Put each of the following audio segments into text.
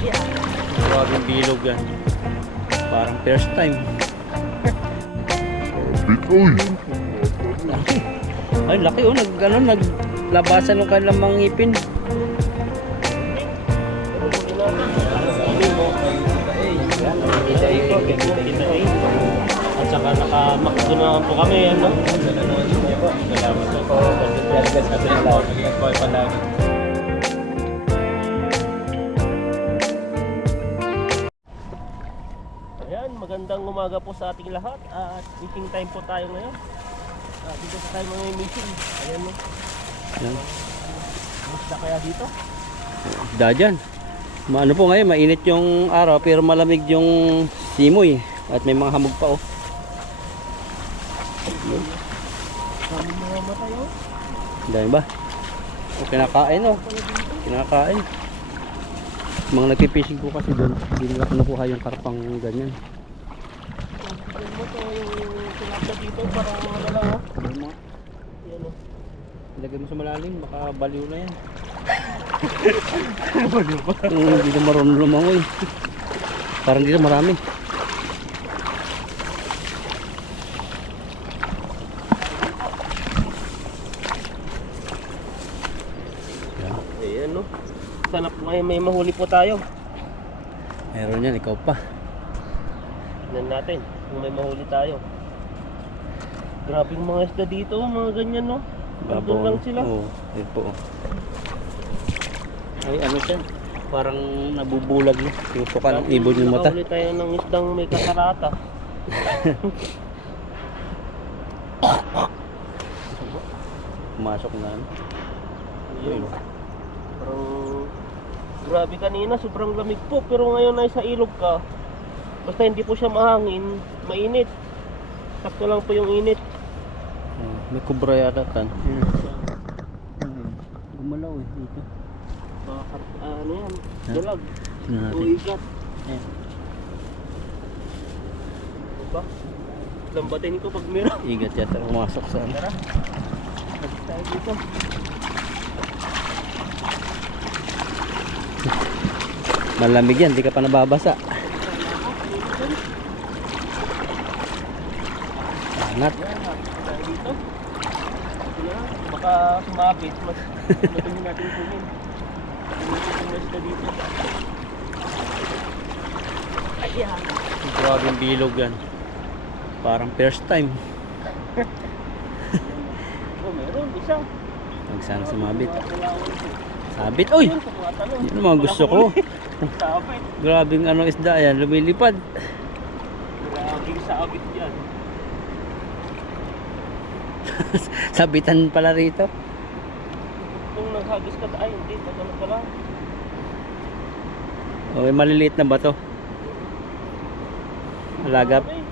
Grabing bilog yan. Parang first time. Uy! Ay, laki oh. Naglabasan ng kanilang mga ngipin. At saka nakamakdo na po kami, ano? Salamat po. Ayan, magandang umaga po sa ating lahat at meeting time po tayo ngayon. Dito po tayo mga meeting. Ayan mo. Yan. Basta kaya dito? Isda dyan. Ano po ngayon, mainit yung araw pero malamig yung simoy. At may mga hamog pa oh. Kami mga matay oh. Dahil ba? Oh, kinakain oh. Kinakain. Mga nagpipishing po kasi doon. Hindi nila kinukuha yung karpang ganyan. Yung mo to, yung tilapia dito, parang ano lang oh. Yan oh. Ilagay mo sa malalim, baka baliw na yan. Baliw ba? Hindi na marunong lumangoy. Parang dito marami. Ayan no. Sana po may mahuli po tayo. Meron yan, ikaw pa. Tignan natin kung may mahuli tayo. Grabe yung mga isda dito, mga ganyan no. Nandun lang sila. Oo, yun po. Ay, ano siya? Parang nabubulag na. Yung suka ng ibon yung mata. Nakahuli tayo ng isdang may kasarata. Pumasok na. Ayun. Parang grabe kanina, sobrang lamig po. Pero ngayon ay sa ilog ka. Basta hindi po siya mahangin, mainit. Sakto lang po yung init. May kubra yata tan. Gumalaw eh dito. Ano yan? Dalag. Tingnan O natin. ikat. Ayan. Diba? Lambatin ko pag meron. Igat yata pumasok sa ano. Tara. Balik tayo dito. Malamig yan, di ka pa nababasa. Angat. Tayo dito. Ito na. Baka sumabit. Mas natin natin kunin. Natin na dito. Ayan. Grabing bilog yan. Parang first time. Oh, meron. Isa. Huwag sana sumabit. Sabit. Uy! Yun ang mga gusto ko. Sabit. Grabing ano isda yan, lumilipad. Grabing sabit yan. Sabitan pala rito. Kung naghagis ka, ay hindi. Ano pala? Okay, maliliit na ba to?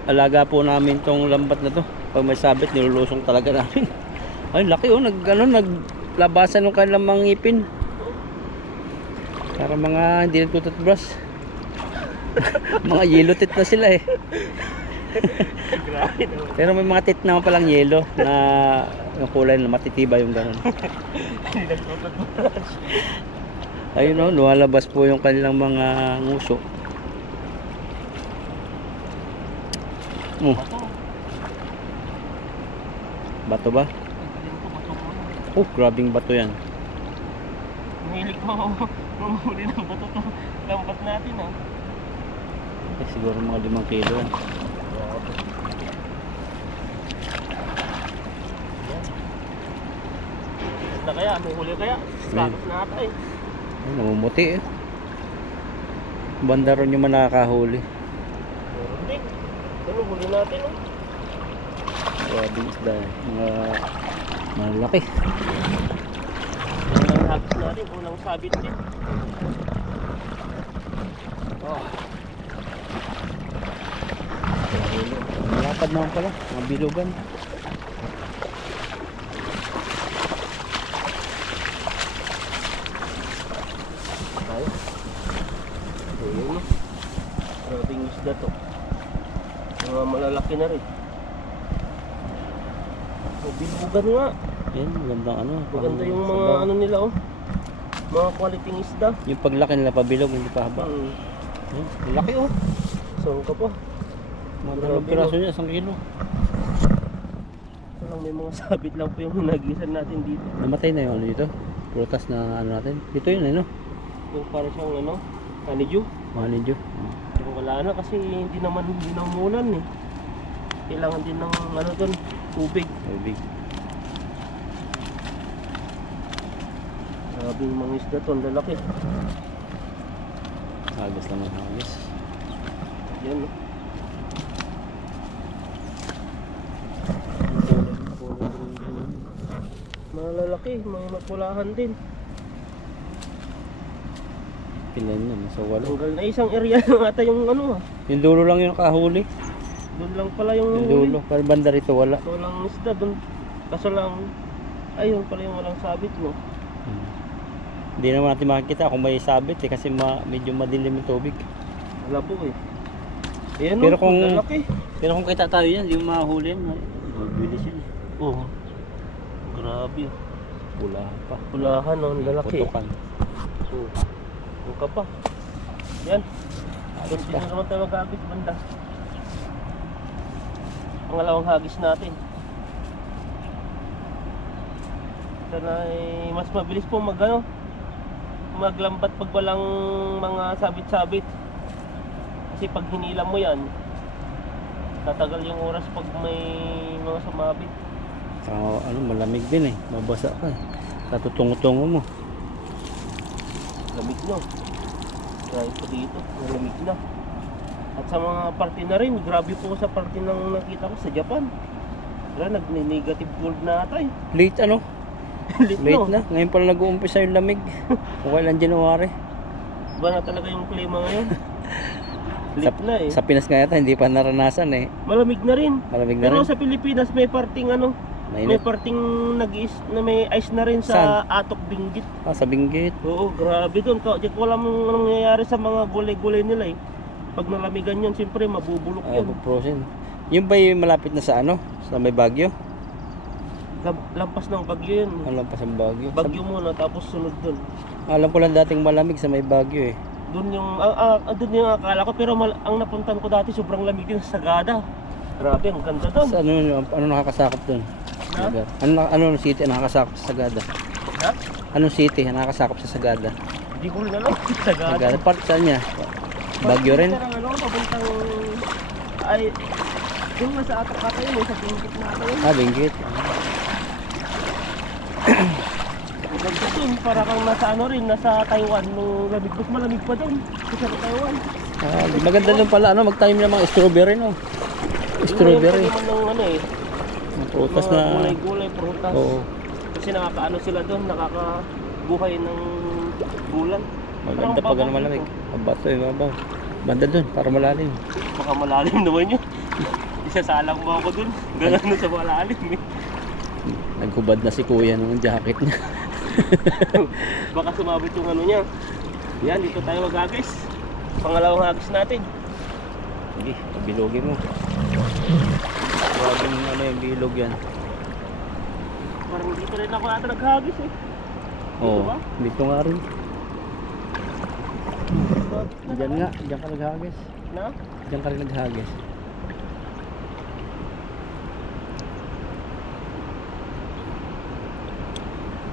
Alaga po namin tong lambat na to. Pag may sabit, nilulusong talaga namin. Ay, laki oh. Naglabasan ng kanilang mga ngipin. Para mga hindi nagtututbrush. Mga yellow teeth na sila eh. Grabe naman. Pero may mga teeth naman palang yellow na yung kulay na matitibay yung ganun. Hindi nagtututbrush. Ayun oh, lumalabas po yung kanilang mga nguso. Bato ba? Oh, grabing bato yan. Mahilig mo mamuli ng bato to. Lambat natin ah. Eh, siguro mga 5 kilo yan. Na kaya, may huli kaya. Status na ata eh. Ay, namumuti eh. Banda ron yung nakakahuli. Meron din. Ano, huli natin oh. Grabing isda eh. Mga malaki. Unang hagis natin, unang sabit din. Oh. Malapad naman pala, mga bilugan. Tayo. Ayun. Grabing isda to. Mga malalaki na rin. Bilugan nga. Yan, magandang ano. Maganda yung mga ano nila oh. Mga quality isda. Yung paglaki nila pabilog, hindi pa haba. Ang laki oh. Saan ka pa? Mga Grabe, dalawang piraso niya, 1 kilo. Ito lang, may mga sabit lang po yung nagisan natin dito. Namatay na yung ano dito. Prutas na ano natin. Dito yun ano. Yung para siyang ano, honeydew. Manidyo. Yung wala na kasi hindi naman umulan eh. Kailangan din ng ano doon, tubig. Tubig. Grabe yung mga isda to, ang lalaki. Agos naman hagis. Yan no. Mga lalaki, mga mapulahan din. Pilan yun, nasa walo. Tanggal na isang area lang ata yung ano ah. Yung dulo lang yung nakahuli. Doon lang pala yung Yung dulo. Pero banda rito wala. So lang isda doon. Kaso lang, ayun pala yung walang sabit no. Hindi naman natin makikita kung may sabit eh, kasi medyo madilim yung tubig. Wala po eh. Ayan Pero no, kung- ang lalaki. Pero kung kita tayo yan, yung mahuli yan, mabilis yan. Oo. Grabe. Pula pa. Pulahan no, ang lalaki. Putukan. Oo. Ang ka pa. Yan. Agos Doon ka. naman tayo mag-agis banda. Pangalawang hagis natin. Sana ay mas mabilis po maglambat pag walang mga sabit-sabit. Kasi pag hinila mo yan, tatagal yung oras pag may mga sumabit. Saka ano, malamig din eh. Mabasa ka eh. Katutungo-tungo mo. Lamig na. Grabe po dito, malamig na. At sa mga parte na rin, grabe po sa parte ng nakita ko sa Japan. Wala, nag-negative cold na ata eh. Late ano? Late Late no? na. Ngayon pala nag-uumpisa yung lamig. Kung kailan January. Iba na talaga yung klima ngayon. Late na eh. Sa Pinas nga yata, hindi pa naranasan eh. Malamig na rin. Malamig na Pero rin. sa Pilipinas may parting ano, may Mainit. parting na may ice na rin sa Atok Benguet. Ah, sa Benguet. Oo, grabe doon. Di ko alam anong nangyayari sa mga gulay-gulay nila eh. Pag nalamigan yun, siyempre mabubulok Ah, yun. frozen. Yung ba yung malapit na sa ano? Sa may Baguio? Lampas ng bagyo yun. Alam pa sa Baguio. Bagyo muna tapos sunod doon. Alam ko lang dating malamig sa may Baguio eh. Doon yung akala ko pero ang napuntan ko dati sobrang lamig din sa Sagada. Grabe, ang ganda doon. Sa ano nakakasakop doon? Ha? Lugar. Ano city ang nakakasakop sa Sagada? Ha? Anong city ang nakakasakop sa Sagada? Hindi ko rin alam. Sagada. Sagada part saan niya? Baguio rin? Parang ano, papuntang ay yung nasa Atok ata yun, sa Benguet na ata yun. Ah, Benguet. Ang ganda doon, para kang nasa ano rin, nasa Taiwan nung lamig. Mas malamig pa doon kasi sa Taiwan. Ah, maganda doon pala ano, magtanim ng mga strawberry no. Strawberry. Yung ng ano eh, Mga prutas mga na. gulay-gulay, prutas. Oo. Kasi nakakaano sila doon, nakakabuhay ng bulan. Maganda pag ano malamig. Mabato eh, mabaw. Banda doon, para malalim. Baka malalim naman yun. Isasalang mo ako doon. Ganun sa malalim eh. Naghubad na si kuya ng jacket niya. Baka sumabit yung ano niya. Yan, dito tayo mag-agis. Pangalawang agis natin. Sige, bilogin mo. Huwagin ano yung bilog yan. Parang dito rin ako ata nag-agis eh. Oo, ba? dito nga rin. Diyan nga, diyan ka naghagis. Na? Diyan ka rin naghagis.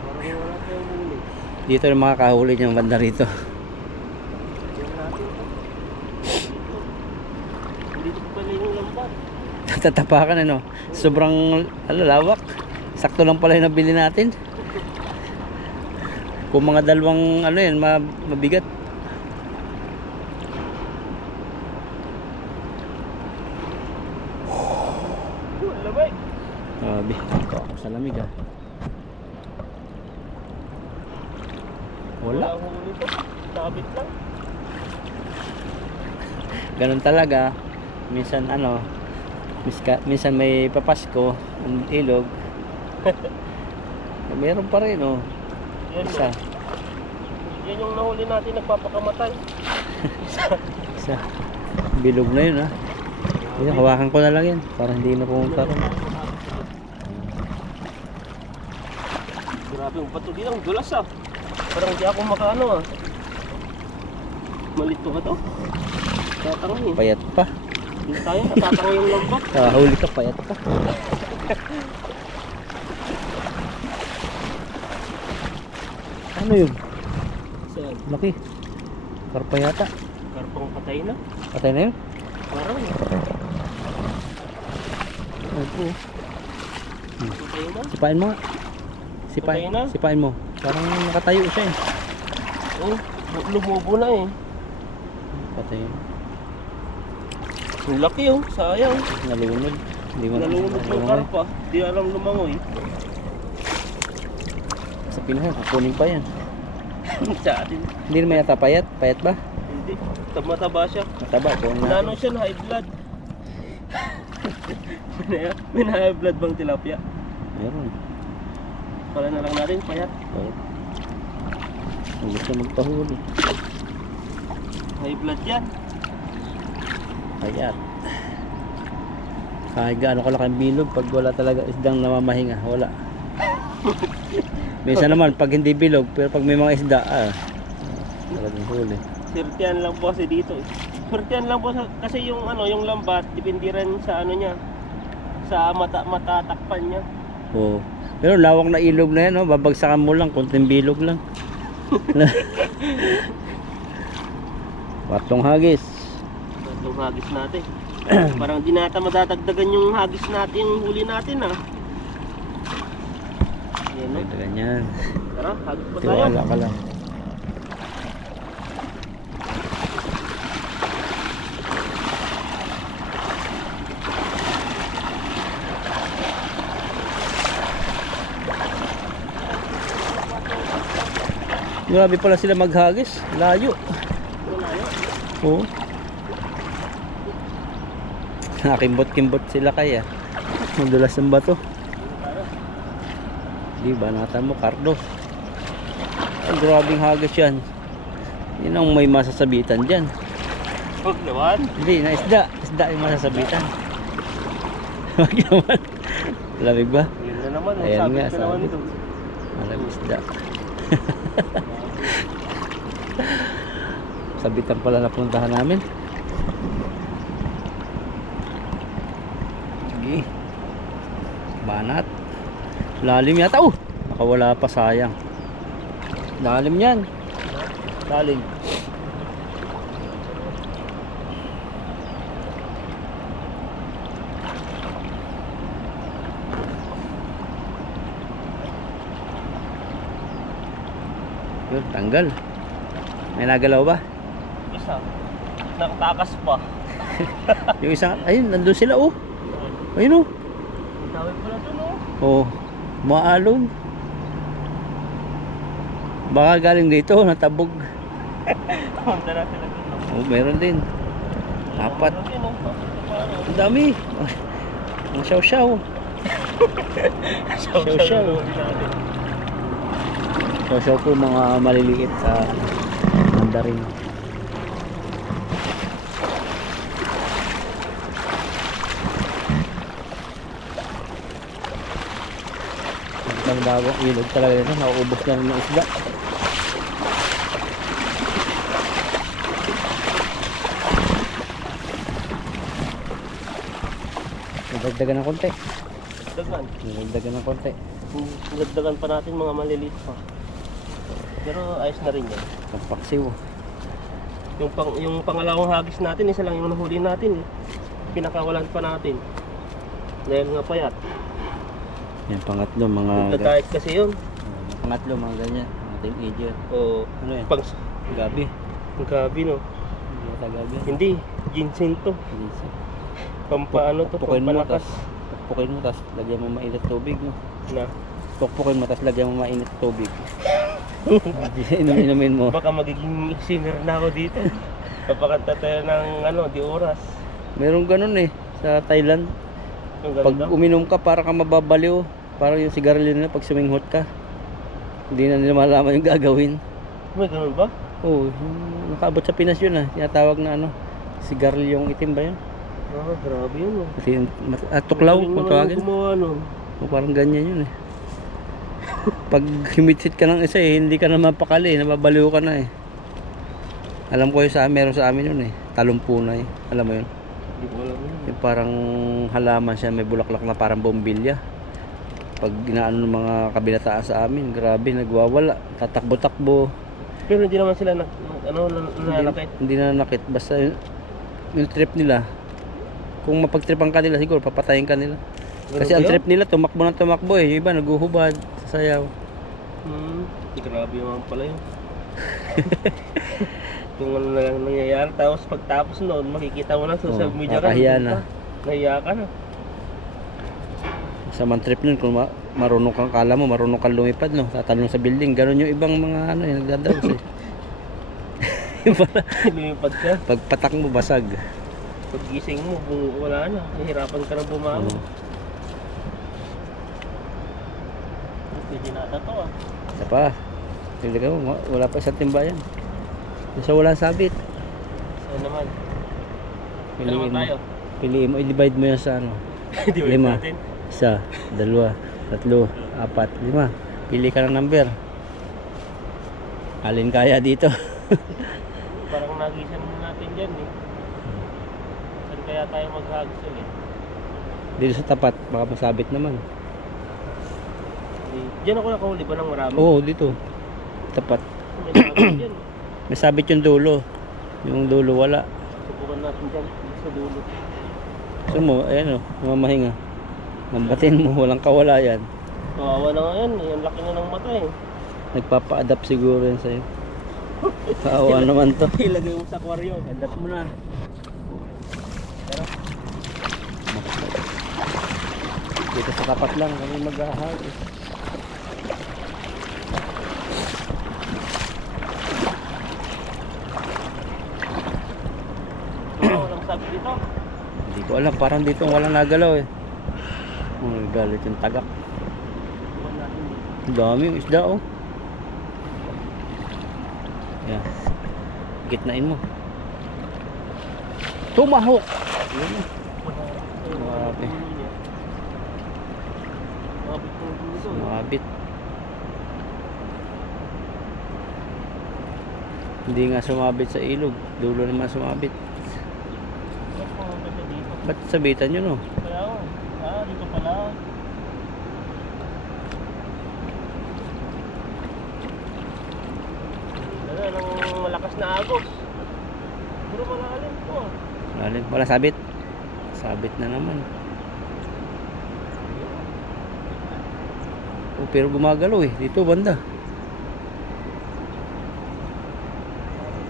Parang wala tayong huli. Dito yung mga kahuli niyang banda rito. Yan natin to. Dito pa pala yung lambat. Tatapakan ano. Sobrang lawak. Sakto lang pala yung nabili natin. Kung mga dalawang ano yan, mabigat. Lamay. Sabi, ito ako sa lamig ah. Wala. Wala huli to. Sabit lang. Ganun talaga. Minsan ano, minsan may papasko, ang ilog. Meron pa rin oh. Yan Isa. Yan yung nahuli natin nagpapakamatay. Isa. Bilog na yun ah. Yun, hawakan ko na lang yan para hindi na pumunta rin. Grabe yung bato din ang dulas ah. Parang di ako makaano ah. Malito ka to. Tatangay eh. Payat pa. Hindi tayo, natatangay yung lambat. Huli ka, payat pa. Ano yun? Saan? Laki. Karpa yata. Karpang patay na. Patay na yun? Parang Oo. patay na. Sipain mo nga. Patay na? Sipain mo. Parang nakatayo siya eh. Oh, lumubo na eh. Patay yun. Ang laki oh, sayang. Nalunod. Hindi mo Nalunod yung karpa. Di alam lumangoy. Sa pinahan, kukunin pa yan. Sa atin. Hindi naman yata payat. Payat ba? Hindi. Mataba siya. Mataba. Kunin natin. Nano siya na high blood. May na high blood bang tilapia? Meron. Pala na lang natin, payat. Payat. Ang gusto magpahuli. High blood yan. Payat. Kahit gaano kalaking bilog pag wala talaga isdang namamahinga. Wala. Minsan naman pag hindi bilog pero pag may mga isda talagang huli. Sirtian lang po kasi dito. Sirtian lang po kasi yung ano, yung lambat depende rin sa ano niya. Sa matatakpan niya. Oo. Pero lawak na ilog na yan, no? Babagsakan mo lang, konting bilog lang. Patong hagis. Yung hagis natin. Parang di nata madadagdagan yung hagis natin, yung huli natin ah. Yan no? Ito ganyan. Tara, hagis pa tayo. Tiwala ka lang. Grabe pala sila maghagis. Layo. Oo. Nakimbot-kimbot sila kaya. Madulas ng bato. Di ba natan mo, Cardo? Ang grabing hagis yan. Yun ang may masasabitan dyan. Huwag naman. Hindi, na isda. Isda yung masasabitan. Huwag naman. Lamig ba? Yun na naman. Ayan Sabi nga, ka naman sabi. ito. Malamig isda. Sabitan pala napuntahan namin. Sige. Banat. Lalim yata. Oh, nakawala pa, sayang. Lalim yan. Lalim. Yun, tanggal. May nagalaw ba? Isa. Nakatakas pa. Yung isang, ayun, nandun sila oh. Ayun oh. Dami pala ito no. Oh, maalon. Baka galing dito, natabog. Punta na sila dun. Oh, meron din. Apat. Meron din, oh. Ang dami. Ang siyaw-siyaw. Siyaw-siyaw. Siyaw-siyaw po mga maliliit sa mandarin. Ang bagong ilog talaga nito, nauubos na rin ng isda. Nagdagdagan ng konti. Dagan. Nagdagdagan ng konti. Dagdagan pa natin mga maliliit pa. Pero ayos na rin yan. Ang paksiw. Yung pangalawang hagis natin, isa lang yung nahuli natin. Pinakawalan pa natin. Dahil nga payat. Yan, pangatlo mga Nagdadayat kasi yun. pangatlo mga ganyan. Mga teenager. O Ano yan? pang Gabi. gabi no. Hindi ata gabi. Hindi, ginseng to. Pampaano to, Pukpukin mo, pampalakas. Pukpukin mo, tapos lagyan mo mainit tubig, no? Na. Pukpukin mo, tapos lagyan mo mainit tubig. Inumin mo. Baka magiging singer na ako dito. Papakanta tayo ng ano, di oras. Meron ganun eh, sa Thailand. Yung Pag ganito. uminom ka, para ka mababaliw. Parang yung sigarilyo nila pag suminghot ka. Hindi na nila malaman yung gagawin. May ganun ba? Oo, nakaabot sa Pinas yun ah. Tinatawag na ano, sigarilyong itim ba yun? Ah, grabe yun oh. Kasi tuklaw Magaling kung naman tawagin. yung gumawa nun. O, parang ganyan yun eh. Pag humitsit ka ng isa eh, hindi ka na mapakali, nababaliw ka na eh. Alam ko yung meron sa amin yun eh, talumpunay, alam mo yun? Hindi ko alam yun. Yung parang halaman siya, may bulaklak na parang bombilya. Pag inaano ng mga kabilataan sa amin, grabe, nagwawala, tatakbo-takbo. Pero hindi naman sila nananakit. Hindi na nakit, basta yung trip nila, kung mapagtripan ka nila siguro, papatayin ka nila. Kasi ang trip nila, tumakbo ng tumakbo eh. Yung iba, naguhubad, sasayaw. Grabe naman pala yun. Kung ano na lang nangyayari, tapos pagtapos noon, makikita mo na sa social media ka. Nakahiya na. Nahiya ka na. Sa man trip nun, kung marunong kang kala mo, marunong kang lumipad, no? Tatalon sa building, gano'n yung ibang mga ano, yung nagdadaos eh. Lumipad ka. Pagpatak mo, basag. Pag gising mo, wala na. Nahirapan ka na bumangon. Oo. Pwede na ata to ah. Isa pa. Tingnan mo, wala pa isang timbayan. Isa walang sabit. Saan naman? Piliin mo. tayo? Piliin mo, i-divide mo yan sa ano. Divide 5. natin. 1, 2, 3, 4, 5. Pili ka ng number. Alin kaya dito? Parang nagisan natin dyan eh. Saan kaya tayo mag-hagsul eh? Dito sa tapat, baka masabit naman. Diyan ako nakahuli ba ng marami? Oo, dito. Tapat. May sabit dyan. May sabit yung dulo. Yung dulo wala. Subukan natin dyan. Dito sa dulo. So mo, ayan o, mamahinga. Nambatin mo, walang kawala yan. Kawawa na nga yan. Ang laki na ng mata eh. Nagpapa-adapt siguro yan sa'yo. Kawawa naman to. Ilagay mo sa aquarium. Adapt mo na. Dito sa tapat lang kami mag-ahagis. Walang sabi dito. Hindi ko alam, parang dito walang nagalaw eh. Oh, galit yung tagak. Subukan natin dito. Ang dami yung isda oh. Yan. Gitnain mo. Tumahok! Grabe. Mabit ko dito. Mabit. Hindi nga sumabit sa ilog. Dulo naman sumabit. Ba't pumunta siya dito? Ba't sabitan yun oh? Kaya ako. Dito pala. Nang malakas na agos. Puro malalim to ah. Lalim. Wala sabit. Sabit na naman. Oh, pero gumagalaw eh. Dito banda. Sabit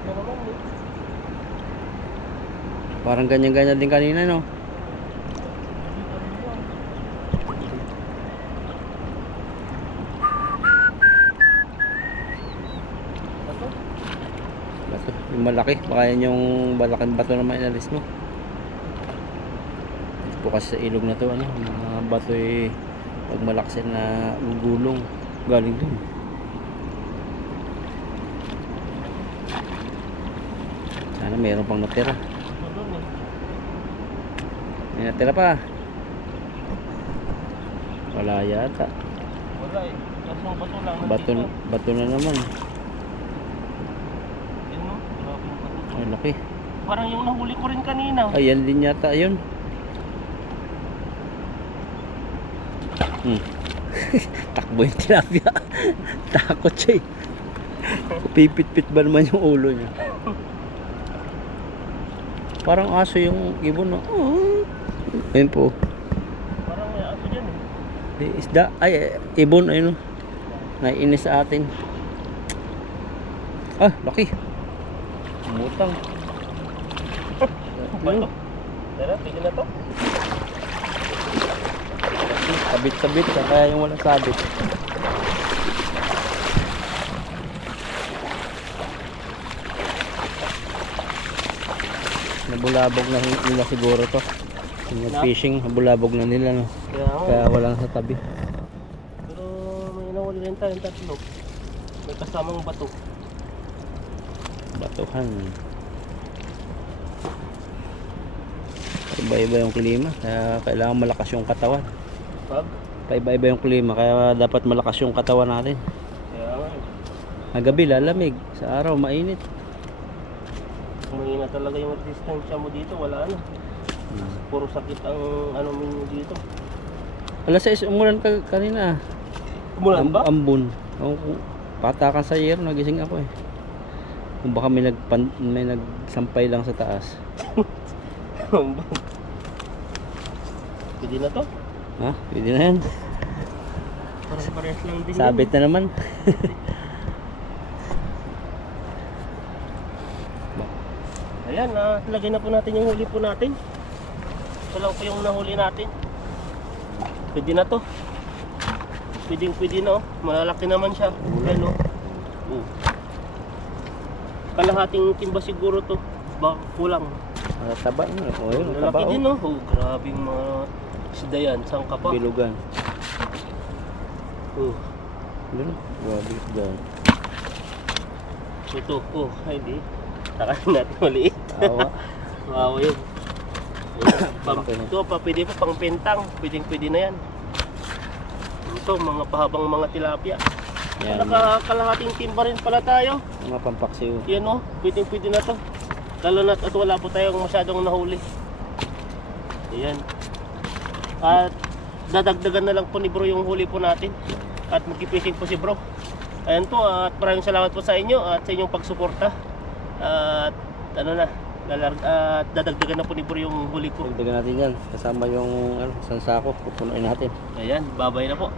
na naman eh. Parang ganyan-ganyan din kanina no? Dito rin yun. Bato? Bato. Yung malaki. Baka yan yung malaking bato naman inalis mo. Ito po kasi sa ilog na to ano. Mga bato eh. Pag malaki na gulong. Galing dun. Sana mayroon pang natira. Ito dun eh. May natira pa. Wala yata. Wala eh. Kaso bato lang. Bato, bato na naman. Yun no? Grabe yung bato. Ay laki. Parang yung nahuli ko rin kanina. Ayan din yata yun. Takbo yung tilapia. Takot siya eh. Pipit-pit ba naman yung ulo niya? Parang aso yung ibon no? Ayun po. Parang may aso dyan eh. Di, isda. Ay, ibon ayun no? Naiinis sa atin. Ah, laki. Umutang. Bato. Tara, pwede na to. Sabit-sabit siya, kaya yung walang sabit. Nabulabog na nila siguro to. Yung fishing, nabulabog na nila no. Kaya walang sa tabi. Pero may nawali rin tayong tatlo. May kasamang bato. Batuhan. Iba-iba yung klima, kaya kailangan malakas yung katawan. Pag? Paiba-iba yung klima, kaya dapat malakas yung katawan natin. Kaya nga. Nagabi lalamig, sa araw mainit. Mahina talaga yung resistensya mo dito. Wala na. Puro sakit ang ano mo dito. Alas 6 umulan kanina. Umulan ba? Ambon. Patakan sa yero, nagising ako eh. Kung baka may nagsampay lang sa taas. Pwede na to? Ha? Pwede na yan. Parang parehas lang din. Sabit na naman. Ayan, lagay na po natin yung huli po natin. Ito lang po yung nahuli natin. Pwede na to. Pwede na, oh. Malalaki naman siya. Ayan, oh. Kalahating timba siguro to. Baka kulang. Taba na. O yun, Lalaki taba din, oh. Oh, grabe yung mga isda yan. Saan ka pa? Bilugan. Oh. Yun, grabe isda. Ito, oh, ay di. Takasin natin maliit. Awa. Wow, yun. Ito pa, pwede pa pang pentang. Pwede na yan. Ito, mga pahabang mga tilapia. Yan. Nakakalahating timba rin pala tayo. Mga pampaksiw. Yan, oh, pwede na to. Lalo na at wala po tayong masyadong nahuli. Ayan. At dadagdagan na lang po ni bro yung huli po natin. At magkipising po si bro. Ayan po, at maraming salamat po sa inyo at sa inyong pagsuporta. At ano na, at dadagdagan na po ni bro yung huli ko. Dagdagan natin yan. Kasama yung sansako. Pupunuin natin. Ayan, babay na po.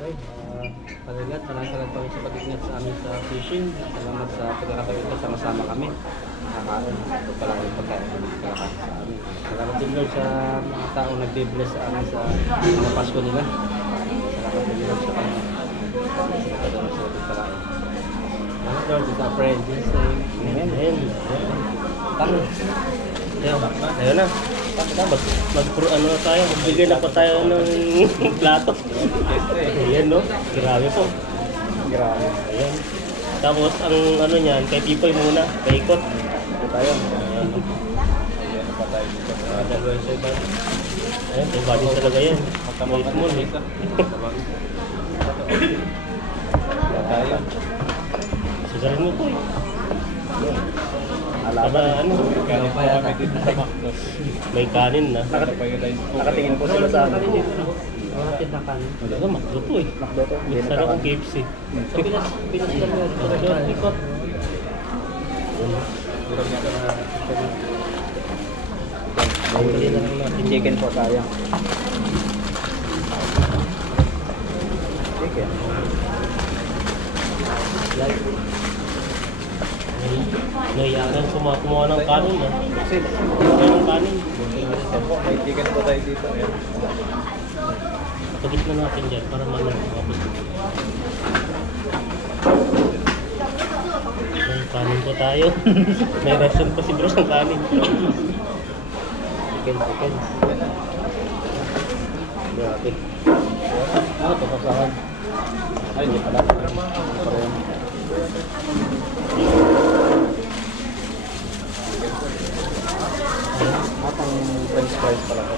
Okay. Palagat, maraming salamat kami sa pag-ingat sa amin sa fishing. Salamat sa pagkakataon na sama-sama kami. Nakakain. Ito pala yung pagkain sa amin. Salamat din Lord sa mga taong nagbe-bless sa amin sa mga Pasko nila. Salamat din Lord sa kanila. Sa pagkakataon sa pagkakain. Salamat Lord sa friend. Jesus name. Amen. Ayan. Ayun na. Ano na tayo, magbigay na pa tayo ng plato. Ayan, no? Grabe po. Grabe. Ayan. Tapos ang ano niyan, kay Pipoy muna, paikot. Ito tayo. Ayan. Ayan pa tayo dito. Dalawa sa iba. Ayan, may body talaga yan. Mait mo, eh. Tayo. Susarin mo po, eh. Alaban. Ano? Kaya pa yata. May kanin na. Nakatingin po sila sa amin. Nakatid na kanin. Talaga, makdo to, eh. Makdo to. Gusto na akong KFC. Sa Pinas ka ikot. Chicken po tayo. Chicken. Nahiyagan kumuha ng kanin, ha? Kumuha ng kanin. May chicken po tayo dito. Pagit na natin dyan para manapos. May kanin po tayo. May ration pa si bro ng kanin. Chicken. Grabe. Ano ito kasahan? Ay, hindi pala. Matang french fries pala ko.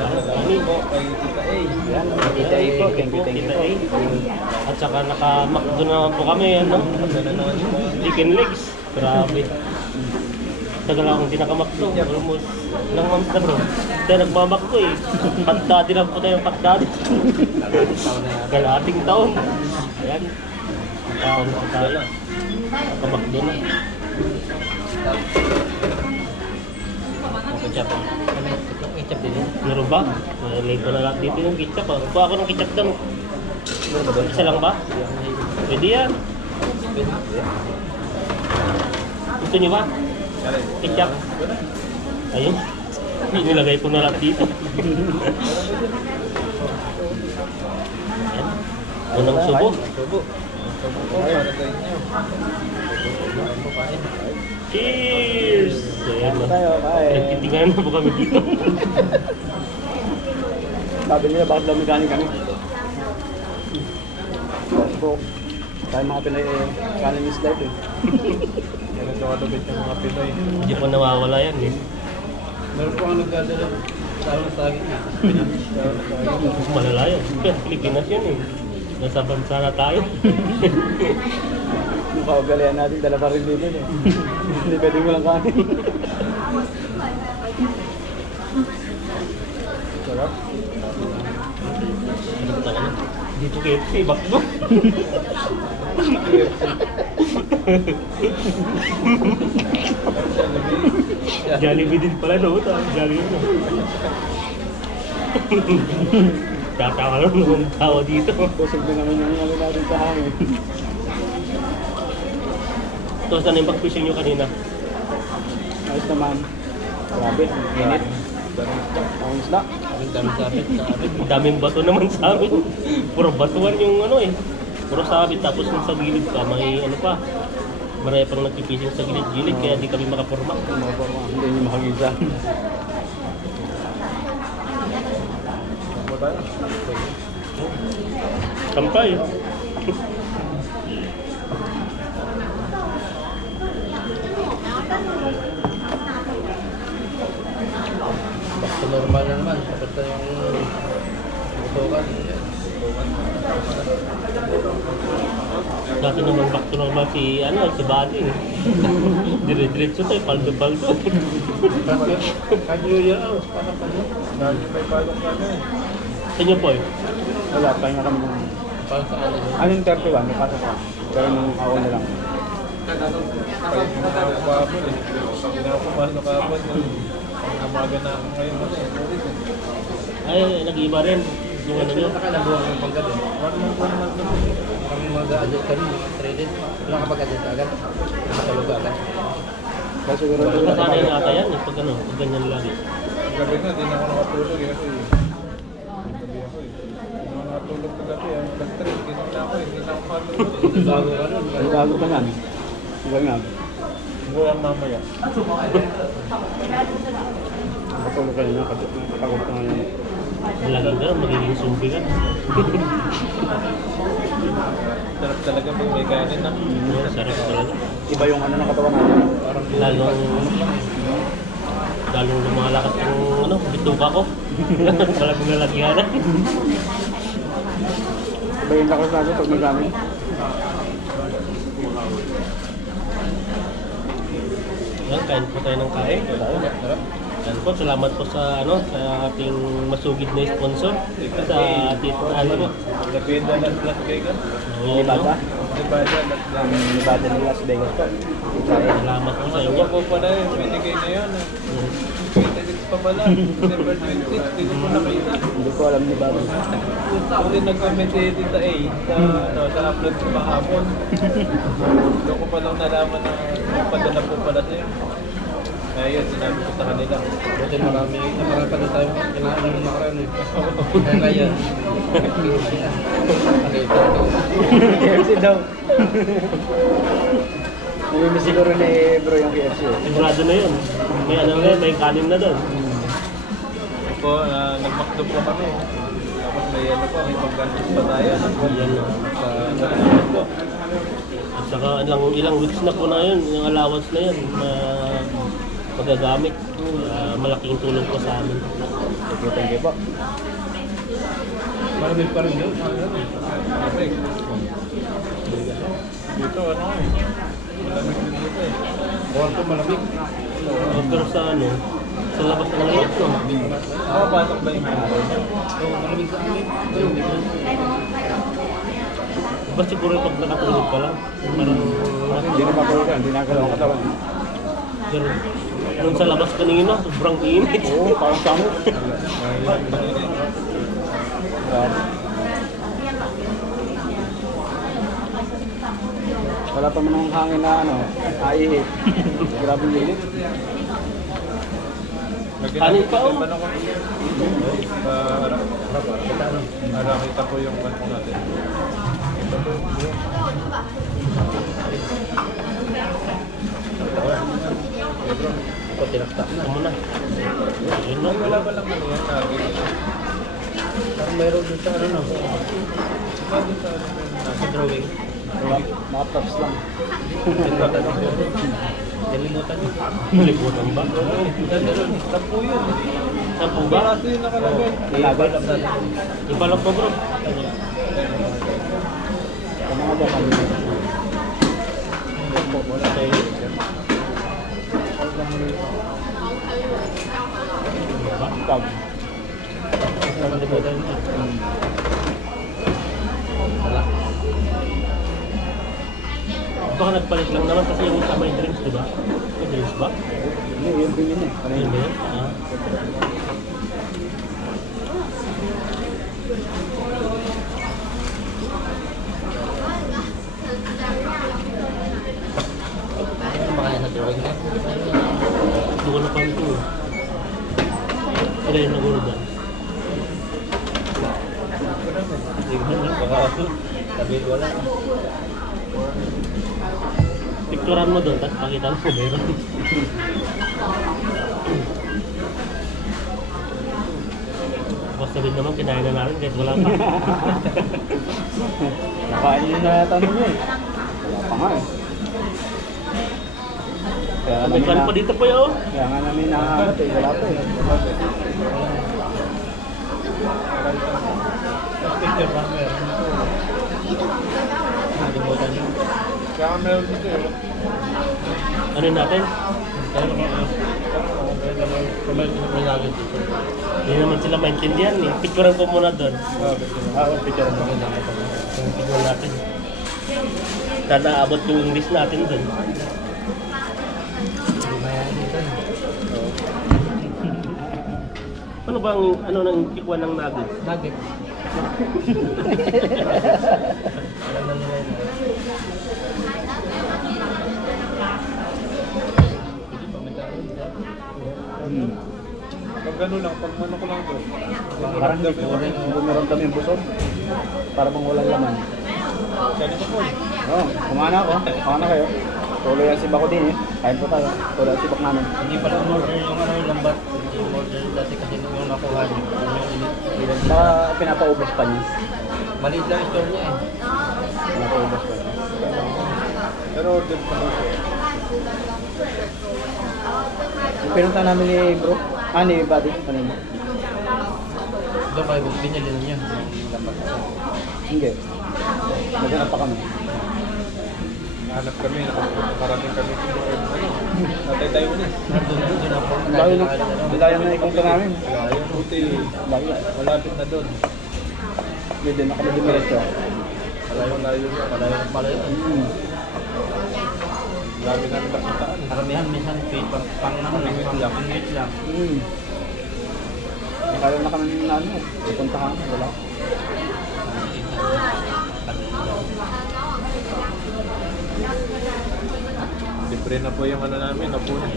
Kanin po. Kay Tita A. Yan. Tita A po. Thank you. Tita A. At saka naka-makdo naman po kami. Ano? Chicken legs. Grabe. Tagal akong hindi nakamakdo. Almost ilang months na bro. Kaya nagmamakdo eh. Pagdadi lang po tayo pagdadi. Kalahating taon. Ayan. Taon po tayo. Nakamakdo na. Ketchup. Ketchup din yun. Meron ba? Malay ko na lang dito yung ketchup. Kuha ako ng ketchup doon. Isa lang ba? Pwede yan. Gusto niyo ba? Ketchup. Ayun. Nilagay ko na lang dito. Ayan. Unang subo. Cheers! Ayan na. Nagtitingan na po kami dito. Sabi nila bakit daw may kanin kami. Bro, tayo mga Pinoy kanin is life eh. Kaya nagkakalabit yung mga Pinoy. Hindi pa nawawala yan eh. Meron po ang nagdadala. Tawag sa akin. Malalayo. Pilipinas yan eh. Nasa bansa na tayo. Yung kaugalian natin, dala pa rin dito eh. Hindi pwede mo lang kanin. Sarap. Dito KFC, bakbo. Jollibee din pala no, Jollibee no. Tatawa lang ng tao dito. Kusog na naman yung ano natin sa hangin. So, saan yung pag-fishing nyo kanina? Ayos naman. Grabe, init. Ang isda. Ang dami sabit sa amin. Ang daming bato naman sa amin. Puro batuan yung ano eh. Puro sabit, tapos yung sa gilid pa, may ano pa. Marami pang nagpipishing sa gilid-gilid, kaya di kami makapurma. Mga forma, hindi nyo makagisa. Kampay. Basta normal na naman. Basta yung butukan. Dati naman back to normal si, ano, si Bali eh. Dire-diretso tayo, paldo-paldo. Kagyo yun ako. Parang kagyo. May palong kami. Sa inyo po eh. Wala, tayo nga kami ng... Parang sa ano. Ano yung 31? May pasok ka. Pero nung ako na lang. Kahapon eh. Pag hindi ako pumasok kahapon, namaga na ako ngayon. Ay, nag-iba rin. Yung ano nyo. Nakalabuhan yung panggabi. Kami mag-adjust kami, mga traded. Wala kapag-adjust agad. Nakatulog agad. Kaya siguro doon Nasanay na ata yan eh, pag ano, pag ganyan lagi. Gabi nga, di na ako nakatulog eh kasi gabi ako eh. Hindi ako nakatulog kagabi ah. Alas 3, gising na ako eh. Hindi na ako makatulog. Bago ka nun. Ang bago ka nan. Iba nga. Buwan mamaya. Matulog ka na, kapagod ka ngayon. Lagi ka, magiging zombie ka. Sarap talaga pag may kanin ah. Oo, sarap talaga. Iba yung ano ng katawan natin. Parang Lalong lumalakas yung ano, bituka ko. Walang nalagyanan. Iba yung lakas natin pag may kanin. Yan, kain po tayo ng kain. Yan po, salamat po sa ano, sa ating masugid na sponsor. Sa ating ano po. Depende na Las Vegas. Oo, Nevada. Nevada, Las Vegas. Nevada ng Las Vegas po. salamat po sa inyo. Ano ko pa na yun, binigay na yun ah. 26 pa pala, December 26, hindi ko pa nakita. Hindi ko alam Nevada. Uli nag-comment si Tita A sa upload ko kahapon. Doon ko pa lang nalaman na padala po pala sa'yo. Kaya yun, sinabi ko sa kanila. buti marami pa na tayong kinain ng nakaraan eh. Kaya ngayon. Nakita ko. KFC daw. Namimiss siguro ni bro yung KFC. Sigurado na yun. May ano na, may kanin na doon. Ako, nag-McDo po kami. Tapos may ano pa, may pag-gantis pa tayo. Yan na. Sa McDo. At saka ilang weeks na po na yun, yung allowance na yun, magagamit. Malaking tulong po sa amin. Thank you po. Maraming pa rin yun. Okay. Dito ano eh. Malamig din dito eh. Buwan ko malamig. Pero sa ano, sa labas ng lamig, no? Pasok ba yung araw? Oo, malamig sa amin. Diba siguro pag nakatulog ka lang, parang Hindi na mapulog ka, hindi nagalaw ang katawan. pero nung sa labas kanina, sobrang init. Oo, parang samot. Grabe. Wala pa man ng hangin na ano, aihit. Grabe yung init. Kanin pa, oh. Para kita po yung ano natin. Ako tinakta na. Ito muna. Ayun na. Wala ba lang ano yan? Parang mayroon dun sa ano no. Sa drawing. Mga props lang. Nalimutan yun. Nalibutan ba? Ganda rin. Tapo yun. Sampu ba? Barato yung nakalagay. Iba lang po bro. Sa mga ba kami? Wala tayo. Tag. Wala. Baka nagpalit lang naman kasi yung sa may drinks, di ba? May drinks ba? Hindi, yun din yun eh. Ano yun ba yun? Ah. Ano ba kaya sa drawing na? Doon ko na pa ito. Sila yung naguro doon. Baka sabi wala. Picturean mo doon, tapos pakita mo meron. Basta sabihin naman, kinain na namin kahit wala pa. Nakain nyo na yata nyo eh. Wala pa nga eh. Kaya May kan pa dito pa yun. Kaya nga namin nakahanap eh. Wala pa eh. Picture pa meron. Nakalimutan yun. Kaya meron dito eh. Ano yun natin? May nagit dito. Hindi naman sila maintindihan eh. Picturean ko muna doon. Picture mo. Yung picture natin. Sana abot yung English natin doon. Hindi maya dito. Ano bang, ano nang tikwan ng nugget? Nugget. Alam na nila yun. Pag gano'n lang, pag mano ko lang doon. Parang hindi meron kami yung busog. Para bang walang laman. Kaya ko po. Oo, kumana ako. Kumana kayo. Tuloy ang sibak ko din eh. Kain po tayo. Tuloy ang sibak namin. Hindi pala umorder yung ano yung lambat. Yung order dati kasi yung nakuha niyo. Yung Baka pinapaubos pa niya. maliit lang yung store niya eh. Pinapaubos pa niya. Pero order pa ko. Yung pinunta namin ni bro. Ni buddy. Kanina. Doon kayo binili na niya. Yung lambat. Hindi. Naghanap pa kami. Hanap kami, nakarating kami. Natay tayo na. Doon ako. Layo na ikunta namin. Ayun, buti. Layo. Malapit na doon. Hindi din ako nadidiretso. Malayo na. Pala yun. Dami namin nakitaan. Karamihan minsan pang naman lang. Pang pingit lang. Kaya na kami na ano. Ipunta kami. Wala. Libre na po yung ano namin, napuna.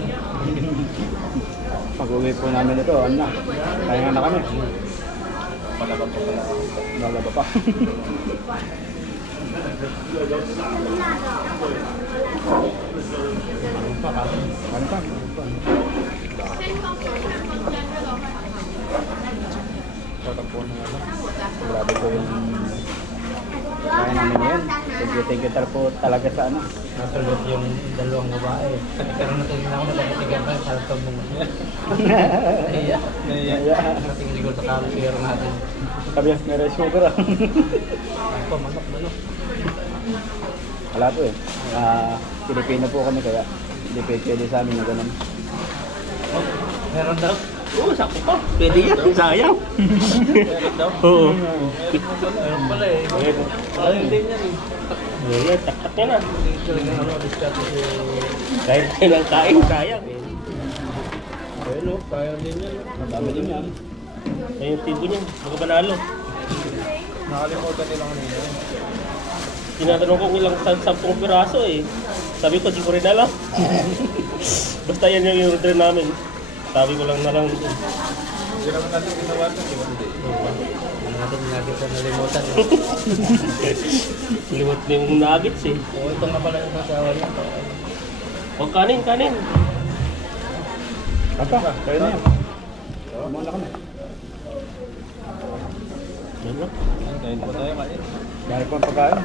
Pag-uwi po namin ito, ano na. Kaya na kami. Palabang po pala. Lalaba pa. Ano pa kasi? Ano pa? Sarap po na ano. Grabe po yung kaya namin yan. Thank you po talaga sa ano. Nasulot yung dalawang babae. Pero natingin ako na nagkatigan pa yung sarap mong Iya. Naiya. Nating ligol sa camera natin. Sabi niya, may rice cooker ah. Ako, manok. Wala po eh. Pilipino po kami kaya hindi pwede sa amin na ganun. Meron daw. Oo, sakto pa. Pwede yan. Sayang. Meron daw. Oo. Meron pala eh. Ayun din yan eh. Ayan, taktak niya na. Dito yung ano, discount si... Kahit kayo ng kain, sayang. Ayun o, kaya din yan. Madami din yan. Ayun yung tibo niya. Baka panalo. Nakalimutan nila kanina. Tinatanong ko ilang 10 piraso eh. Sabi ko, di ko rin alam. Basta yan yung order namin. Sabi ko lang na lang. Hindi naman natin ginawa ito, di ba? Ano natin nagit sa nalimutan. Limot na yung nuggets eh. Oo, ito nga pala yung asawa niya. Huwag kanin. Kata, kaya na yan. Kumala kami. Yan lang. Kain po tayo kain. Dahil po ang pagkain.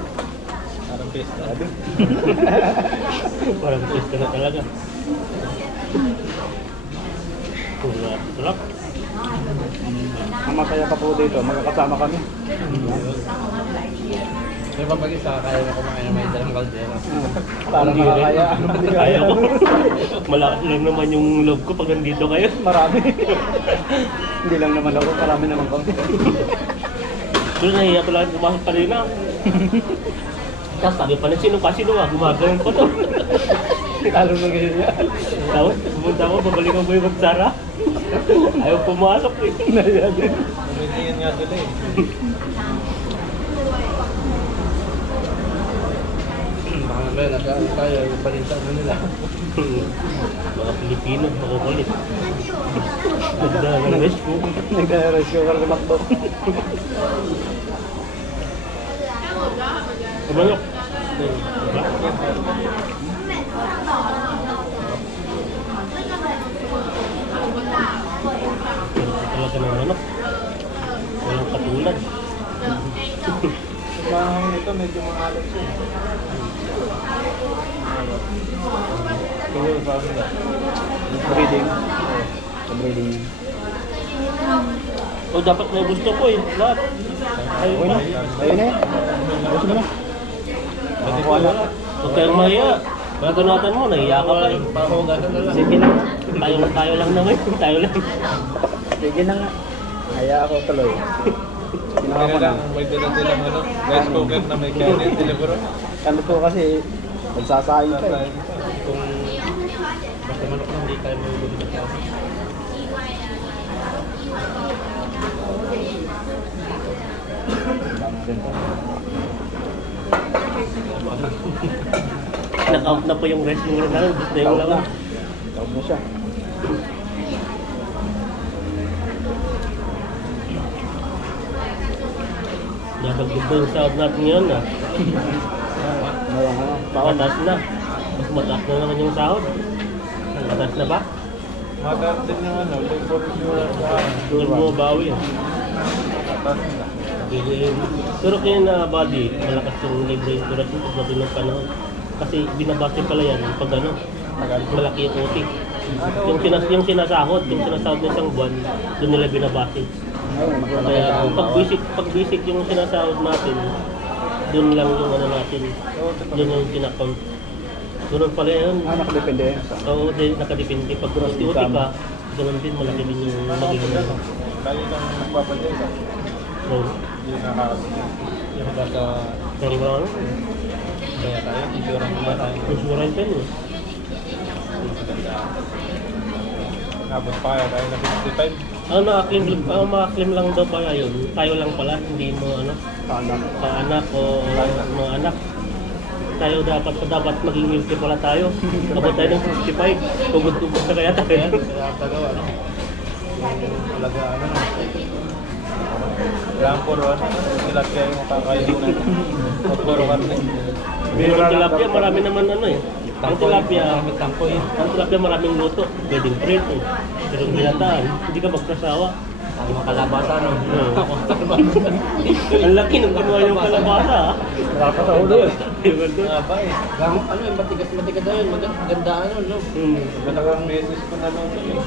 Parang pesta. Sabi. Parang pwesto na talaga. Sarap. Ang masaya pa po dito, magkakasama kami. May pag isa, kaya na kumain na may dalang kaldero. Parang Hindi rin. makakaya. Kaya ko. Malakas lang naman yung love ko pag nandito kayo. Marami. Hindi lang naman ako, marami naman kami. Doon nahiya ko lang kumakit pa rin na. Tapos sabi pa na sino ba? Gumagawin pa to. Lalo na ganyan yan. Tapos pumunta ako, babalikan ko yung magsara. Ayaw pumasok eh. Nahiya din. Pwede nga sila eh. Baka naman, nagkaan tayo, yung balita na nila. Mga Pilipino, makukulit. Ganda ng rescue. Nagka-rescue ka sa McDo. Kumanok. Talaga ng manok. Walang katulad. Mahangin ito, medyo mahalat siya. Siguro sa akin na. Breeding. Breeding. O dapat may gusto ko eh. Lahat. Okay na. Ayun na eh. Ayos mo na. Nakakuha na. Huwag kayong mahiya. Matunatan mo, nahiya ka pa eh. Pakugasan na lang. Sige na. Tayo lang naman. Tayo lang. Sige na nga. Kaya ako tuloy. Ginawa ko Kaya na. lang, may dala silang ano, rice cooker na may kanin, deliver. Kami po kasi magsasayang pa eh. Kung basta manok lang, hindi tayo magugulo na tao. Knock-out na po yung wrestling rin namin. Gusto yung Tawag na. lang. Tawag na siya. Nadagdag po yung sahod natin ngayon ah. Ngayon ano. Tawag na. Mataas na. Mas mataas na naman yung sahod. Mataas na ba? Magalit din yung ano, labor sa Doon mo bawi ah. atas na. Pero kaya na body, malakas yung libre insurance mo pagdating ng panahon. Kasi binabase pala yan pag ano, malaki yung OT. Yung sinasahod ng isang buwan, doon nila binabase. Kaya pag basic yung sinasahod natin, doon lang yung ano natin, doon yung kinakount. Doon pala yun. Nakadepende. Oo, nakadepende. Pag OT ka, ganun din, malaki din yung magiging ano. Tayo lang nagpapadya sa So, hindi yung kaka pero ano, kaya tayo, insurance ba tayo? insurance yan eh. Maganda. Nabot pa kaya tayo na 55. Maka-claim lang daw pala yun. Tayo lang pala, hindi mo ano, kaanak o mga anak. Tayo dapat maging guilty pala tayo. Abot tayo ng 65. Tugod-tugod na kaya tayo. Kaya tagaw, ano? Yung alaga, ano? Lang puro ano, silat kayo yung kakainin natin. Puro karne. Pero ang tilapia, marami naman ano eh. Ang tilapia, May tangkoy. maraming luto. Pwedeng print eh. Pero ang binataan, hindi ka magkasawa. Ang mga kalabasa, no? Oo. Ang laki ng kinuha yung kalabasa ah. Dapat sa ulo eh. Diba doon? Nga ba eh. Gamot, ano yung matigas na yun. Maganda, ano, no? Dalawang beses ko na lang eh.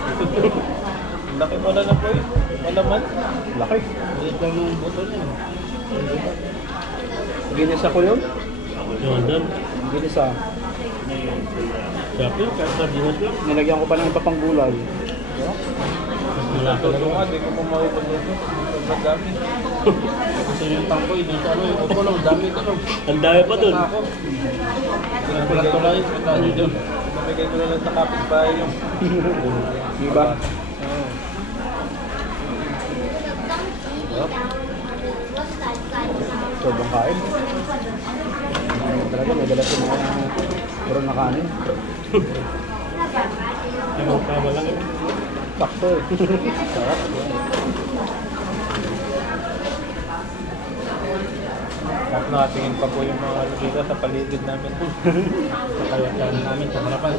Laki pala na po eh. Malaman. Laki. Ulit lang yung buto niya. Ginis ako yun. Yun doon. Ginis ah. Sabi, kahit sardinas lang. Nilagyan ko pa ng iba pang gulay. Mas malaki na Ito nga, naman. di ko pa makipagluto. Sobrang dami. Gusto yung tangkoy doon sa ano, yung upo, no? Dami ito, no? Ang dami pa doon. Ako. Tulad-tulad, magkano doon? Namigay ko na lang sa kapitbahay yung Diba? Sobrang kain. Talaga may dala sa mga puro na kanin. Ibang tama lang eh. Sakto eh. Sarap. Tapos nakatingin pa po yung mga ano dito sa paligid namin. Sa kayatan namin, sa harapan.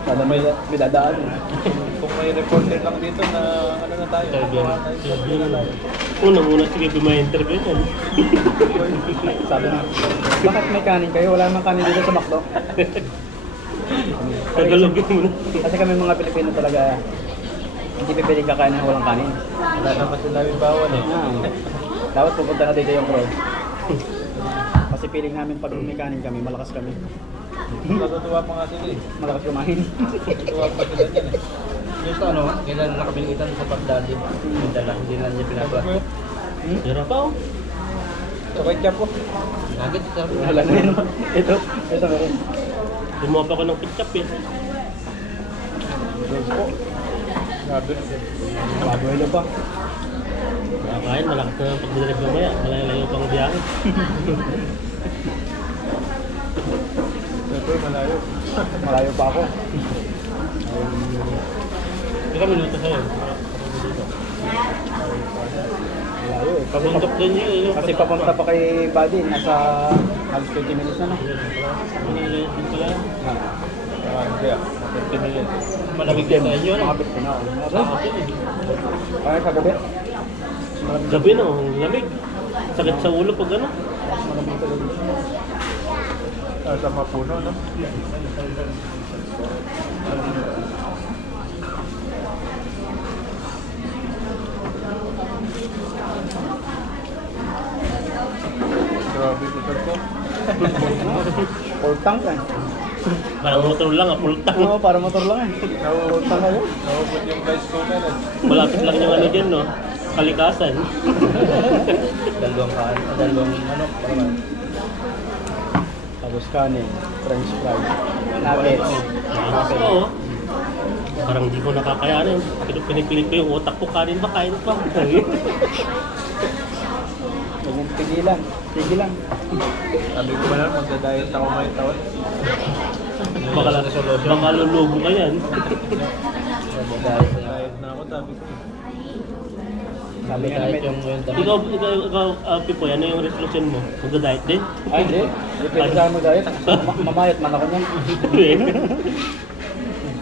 Sana may dadaan. Kung may reporter lang dito na ano na tayo, Interview na. Unang-una sige ma-interview yan. Sabi na, bakit may kanin kayo? Wala namang kanin dito sa McDo. Tagalogin mo na. Kasi kami mga Pilipino talaga, Hindi pipiling kakain ng walang kanin. Wala naman sinabing bawal eh. Dapat pupunta na dito yung crow. Kasi feeling namin pag may kanin kami, malakas kami. Natutuwa pa nga sila eh. Malakas kumain. Natutuwa pa sila dyan eh. Yung sa ano, kailan na kami itan sa pagdali. Yung dala, hindi na niya pinaplastic. Meron pa oh. Sabay siya po. Nugget, sarap na. Wala na yun. Ito meron. Gumawa pa ko ng ketchup eh. Girls po. Grabe. Babuelo pa. Kakain, malakas na pag dinarip mamaya. Malayo-layo pang biyahe. Siyempre malayo. Malayo pa ako. Hindi kami luto sa'yo. Malayo eh. Pabundok din yun. Kasi papunta pa kay Buddy, nasa halos 20 minutes na no? Manilayo din pala. Kaya, 50 million. Malamig din sa inyo. Makabit ko na ako. Bakit eh? Kaya sa gabi? Gabi no, ang lamig. Sakit sa ulo pag ano. Malamig sa gabi. Sa Mapuno, no? Grabe ko ko. Full tank eh. Parang motor lang, full tank. Oo, para motor lang eh. Full tank ako. Naubot yung rice cooker eh. Malapit lang yung ano dyan no. Kalikasan. Dalawang kain, dalawang ano, parang Tapos kanin, french fries, nuggets. Oo. Parang hindi ko nakakayanin. Pinipilit ko yung utak ko, kanin ba? Kain pa. Huwag mong pigilan. Pigilan. Sabi ko ba lang, magda-diet ako ngayong taon. Baka lulubo ka yan. Diet na ako, sabi ko. Sabi nga kahit namin. yung Ikaw, Pipoy, ano yung resolution mo? Magda-diet din? Ay, hindi. Hindi pwede sa mo diet. Mamayat man ako niyan.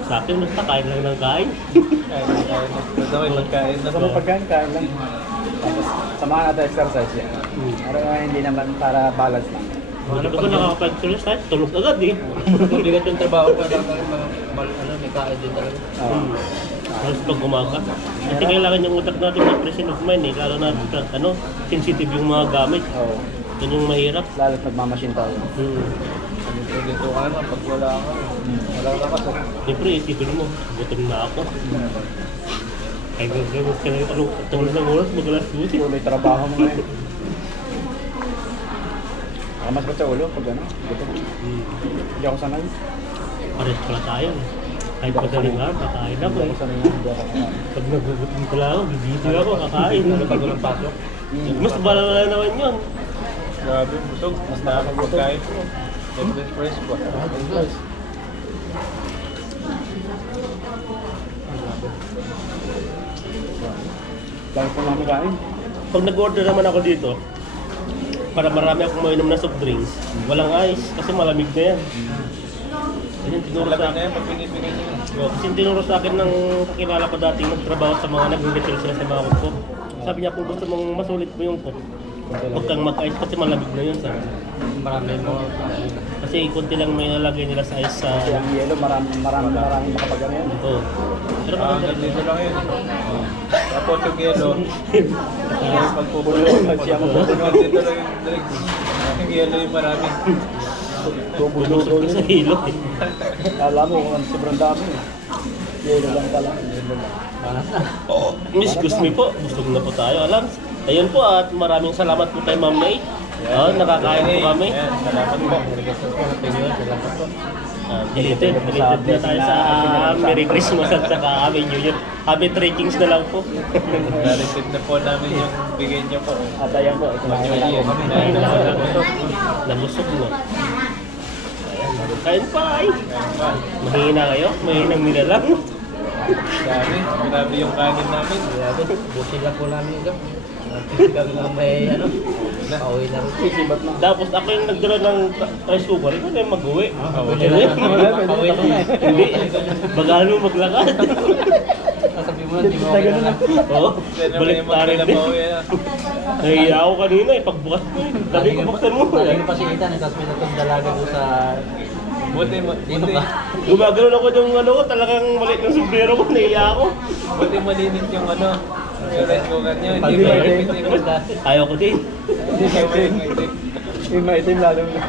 Sa akin, basta kain lang ng kain. Kain. Basta may magkain na. Gusto mo pagkain, kain lang. Tapos, samahan natin exercise yan. Pero hindi naman para balance lang. Hindi ko nakakapag-exercise, tulog agad eh. mabigat yung trabaho ko, ano, may kain din talaga. Oo. Halos pag umaga. Kasi kailangan yung utak natin mag-present of mind eh. Lalo na ano, sensitive yung mga gamit. Oo. Yun yung mahirap. Lalo't nagmamachine tayo. Dito ka naman, pag wala ako. Wala ka kasi. Siyempre, isipin mo, gutom na ako. Ay, gagawin ka na yung ano, tulog ng oras, mag-alas 12. Tuloy trabaho mo ngayon. Mas ba sa ulo pag ano? Dito. Hindi ako sanay. Pares pala tayo eh. Kahit pagaling nga, kakain ako Hindi eh. ako sanay na hindi ako sanay. Pag nagugutom ko lang ako, bibiti ako, kakain. Pag walang pasok. Mas wala naman yun. Grabe, busog. Mas nakakapagkain ko. Siyempre, fresh po. Dahil po namin kain. Pag nag-order naman ako dito, para marami akong mainom na soft drinks, walang ice kasi malamig na yan. Kasi tinuro sa Talaga na akin, yan, pag pinipigil nyo. kasi tinuro sa akin ng kakilala ko dating nagtrabaho sa mga nag-retail sila sa mga cook. Sabi niya, kung gusto mong masulit mo yung cook, huwag kang mag-ice kasi malamig na yun. Sabi. Marami mo. Kasi konti lang may nalagay nila sa ice sa... Kasi ang yelo, maraming makapag ano yan. Oo. Pero maganda Hanggang rin. dito lang yun. Tapos yung yelo, pagpupulo. Siya mo po. Hanggang dito lang yung drinks. Yung yelo yung marami. Bulusok ka sa hilo eh. Alam mo kung sobrang dami eh. Yelo lang pala. Yelo lang. Oh, Miss Gusmi po, busog na po tayo. Alam, ayun po at maraming salamat po kay Ma'am May. Oh, nakakain po kami. Ayan, salamat po. Salamat po. Deleted na tayo sa Merry Christmas at saka Happy New Year. Happy trekkings na lang po. Na-receive na po namin yung bigay niyo po. At ayan po, ito na New Year. Kain na po. Nalusog na. Kain pa ay. Mahina kayo? Mahinang nila lang. Dami. Grabe yung kanin namin. Grabe, busin lang po namin ito. Kami nga may ano, pauwi na rin. Sibat na. Tapos ako yung nagdala ng rice cooker, ikaw na yung mag-uwi. Pauwi na. Hindi, bagano maglakad. Sabi mo na, di mo okay na. Oo, Kaya naman balik yung pa rin din. magkalabaw yan. Nahiya ako kanina eh, pagbukas ko eh. Sabi ko, buksan mo. Lagi pa si Ethan, tapos may natong dalaga doon sa Buti, Gumagano ako ng ano ko, talagang maliit ng sombrero ko, naiya ako. buti malinis yung ano, yung rice cooker nyo. Hindi Pag- ba yung Ayaw ko din. Hindi maitim. Yung maitim lalo na.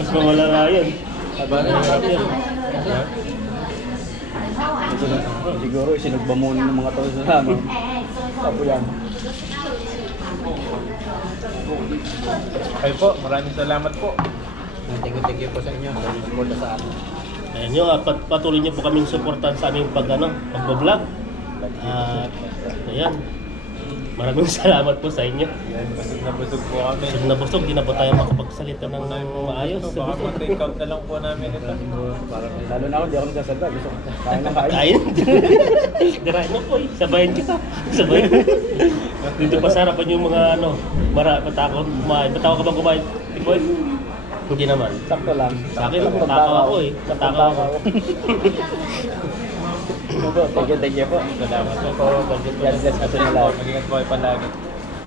Mas mawala nga yan. Siguro sinugba muna ng mga tao sa ano. Tapo yan. Ay po, maraming salamat po. Thank you po sa inyo sa support sa amin. Ayan nyo, patuloy nyo po kaming supportan sa aming pag-vlog. At ayan, maraming salamat po sa inyo. Yan, busog po kami. Busog na busog, di na po tayo makapagsalita ng maayos. Ito, baka mag-take out na lang po namin ito. Lalo na ako, di ako nagsasalita. Gusto ko kain ng kain. Kain. Dirahin mo po eh, sabayan kita. Sabayan. Dito pa sa harapan yung mga ano, matakot kumain. Matakaw ka bang kumain? Tikoy? Hindi naman. Sakto lang. Sa akin, matakaw ako eh. Matakaw ako. Thank you po. Salamat po. God bless kasi nila. Mag-ingat po kayo palagi.